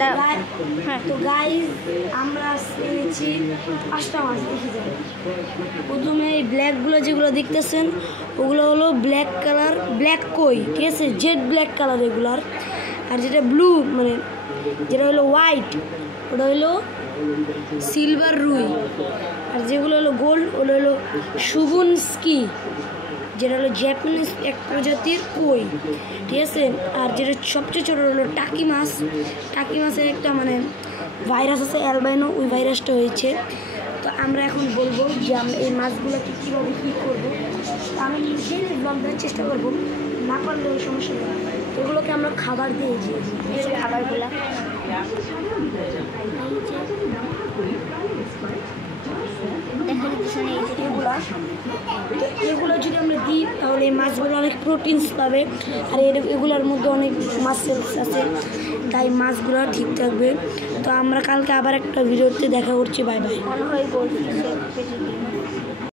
হ্যাঁ, তো গাইজ আমরা এনেছি 5টা মাছ। দেখি যাই, প্রথমে এই ব্ল্যাকগুলো যেগুলো দেখতেছেন ওগুলো হলো ব্ল্যাক কালার, ব্ল্যাক কই, ঠিক আছে, জেড ব্ল্যাক কালার এগুলার। আর যেটা ব্লু মানে যেটা হলো হোয়াইট ওটা হলো সিলভার রুই। আর যেগুলো হলো গোল্ড ওটা হলো শুগুনস্কি, যেটা হলো জাপানিজ এক প্রজাতির কই, ঠিক আছে। আর যেটা সবচেয়ে ছোটো হলো টাকি মাছ। টাকি মাছের একটা মানে ভাইরাস আছে অ্যালবাইনো, ওই ভাইরাসটা হয়েছে। তো আমরা এখন বলবো যে আমরা এই মাছগুলোকে কীভাবে কী করবো। তো আমি নিজেই ব্লগ দেওয়ার চেষ্টা করবো, না পারলে ওই সমস্যা নেই। এগুলোকে আমরা খাবার দিয়েছি, খাবারগুলো এগুলো যদি আমরা দিই তাহলে এই মাছগুলো অনেক প্রোটিনস পাবে। আর এগুলোর মধ্যে অনেক মাসেলস আছে, তাই মাছগুলো ঠিক থাকবে। তো আমরা কালকে আবার একটা ভিডিওতে দেখা করছি। Bye bye.